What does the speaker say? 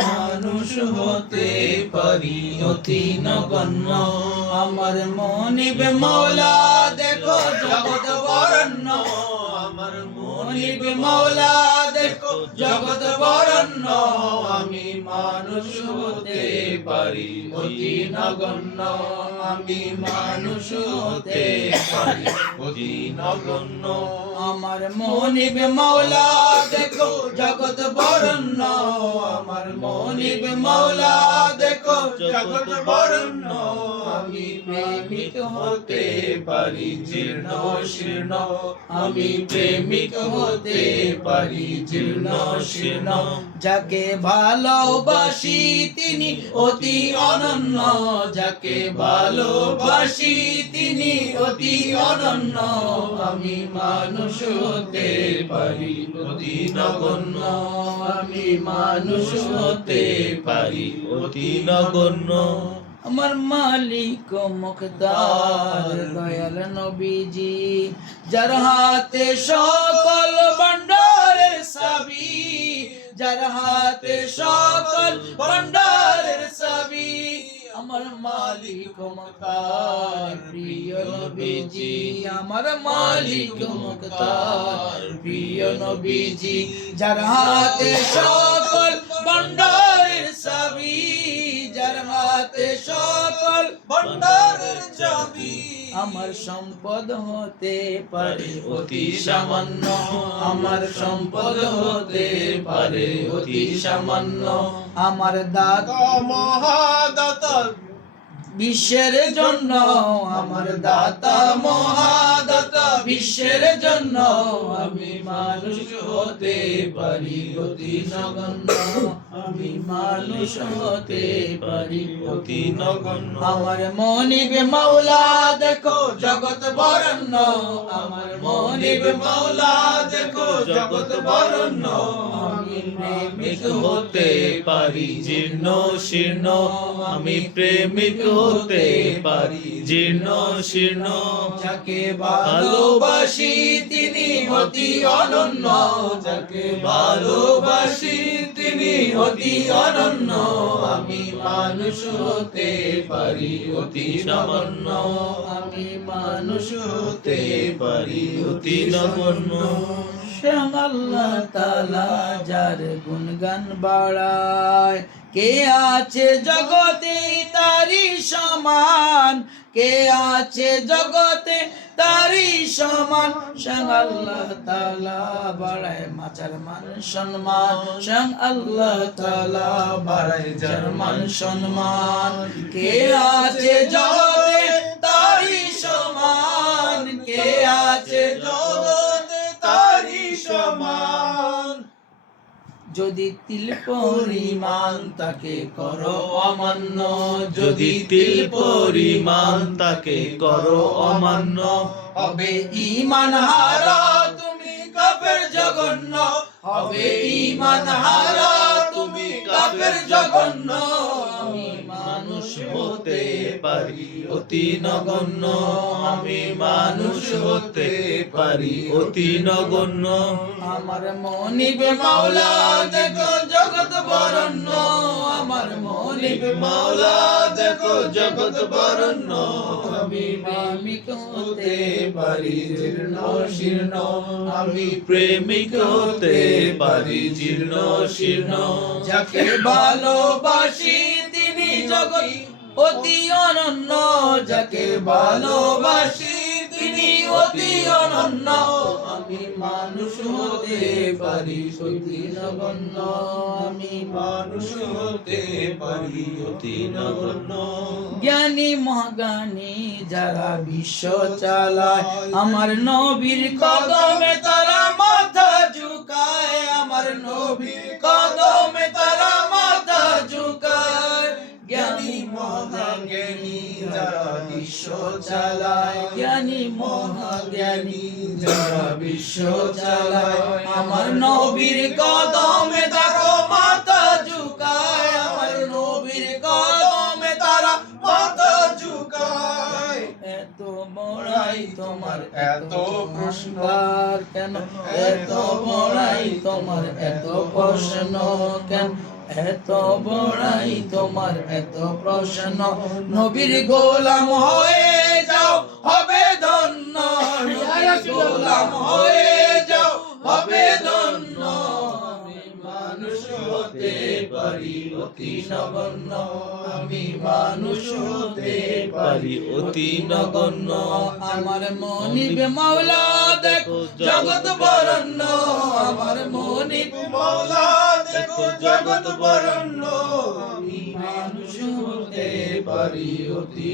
মানুষ হতে পারি অতি নগণ্য আমার মনিব মৌলা দেখো জগৎ বরণ্য মনিব মৌলা, দেখো জগৎ বরণ্য, আমি মানুষ হতে পারি, অতি নগণ্য, আমি মানুষ হতে পারি, অতি নগণ্য। আমার মনিব মৌলা, দেখো জগৎ বরণ্য, আমার মনিব মৌলা, দেখো জগৎ বরণ্য আমি প্রেমিক হতে পারি, জীর্ণ শীর্ণ। আমি প্রেমিক হতে পারি, জীর্ণ শীর্ণ। যাকে ভালোবাসি তিনি অতি অনন্য। যাকে ভালোবাসি তিনি অতি অনন্য। আমি মানুষ হতে পারি, অতি নগণ্য। আমি মানুষ হতে পারি, অতি নগণ্য। আমার মালিক মুখদার দয়াল নবীজি যার হাতে সকল ভণ্ডারের সাবি যার হাতে সকল ভণ্ডারের সাবি আমার মালিক মুখতার প্রিয় নবীজি আমার মালিক মুখতার প্রিয় নবীজি যার হাতে সকল ভণ্ডারের সাবি যার সকল ভণ্ডারের চাবি আমার সম্পদ হতে পারে অতি সামান্য। আমার সম্পদ হতে পারে অতি সামান্য। আমার দাদা মহাদাতা বিশ্বের জন্য আমার দাতা মহাদাতা, বিশ্বের জন্য আমি মানুষ হতে পারি অতি নগণ্য। আমি মানুষ হতে পারি অতি নগণ্য। আমার মনিবে মাওলা দেখো, জগৎ বরণ্য। আমার মনিবে মাওলা দেখো, জগৎ বরণ্য। আমি প্রেমিক হতে পারি জীর্ণ শীর্ণ। আমি প্রেমিক হতে পারি, জীর্ণ শীর্ণ, যাকে ভালোবাসি তিনি অতি অনন্য, যাকে ভালোবাসি তিনি অতি অনন্য, আমি মানুষ হতে পারি অতি নগণ্য আমি মানুষ হতে পারি অতি স্বয়ং আল্লাহ তালা যার গুণগান বাড়ায়, কে আছে জগতে সমান? কে আছে জগতে তারি সমান? স্বয়ং আল্লাহ তালা বাড়ায় মাচার মান সম্মান। স্বয়ং আল্লাহ তালা বাড়ায় যার মান সম্মান। কে আছে জগতে তারি সমান? কে আছে জগতে যদি তিল পরিমাণ তাকে করো অমান্য যদি তিল পরিমাণ তাকে করো অমান্য হবে ইমান হারা তুমি কাপের জঘন্য হবে ইমান হারা তুমি কাপের জঘন্য। পারি। অতি নগণ্য আমি মানুষ হতে পারি। অতি নগণ্য আমার মনিবে মাওলা দেখো জগৎ বরণ্য। আমার মনিবে মাওলা দেখো জগৎ বরণ্য। আমি প্রেমিক হতে পারি, জীর্ণ শীর্ণ। আমি প্রেমিক হতে পারি, জীর্ণ শীর্ণ। যাকে ভালোবাসি, তিনি জগৎ অতি অনন্য, যাকে ভালোবাসি তিনি অতি অনন্য। আমি মানুষ হতে পারি, সতী নগণ্য। আমি মানুষ হতে পারি অতি নগণ্য। জ্ঞানী, মহাজ্ঞানী, যারা বিশ্ব চালায়, আমার নবীর কদমে তারা বিশ্ব চালায় জ্ঞানী, মহাজ্ঞানী, যারা বিশ্ব চালায় আমার নবীর কদমে তারা মাথা ঝুকায়, আমার নবীর কদমে তারা মাথা ঝুকায়। এত বড়াই তোমার, এত প্রশ্নবার কেন এত বড়াই তোমার, এত প্রশ্ন কেন? এত বড়াই তোমার এত প্রশ্ন। নবীর গোলাম হয়ে যাও, হবে ধন্য। গোলাম হয়ে যাও, হবে ধন্য। আমি মানুষ হতে পারি অতি নগণ্য। আমার মনিব মাওলা, দেখো, জগৎ বরণ্য। আমার মনিব মাওলা জগৎ বরণ্য আমি মানুষ হতে পারি অতি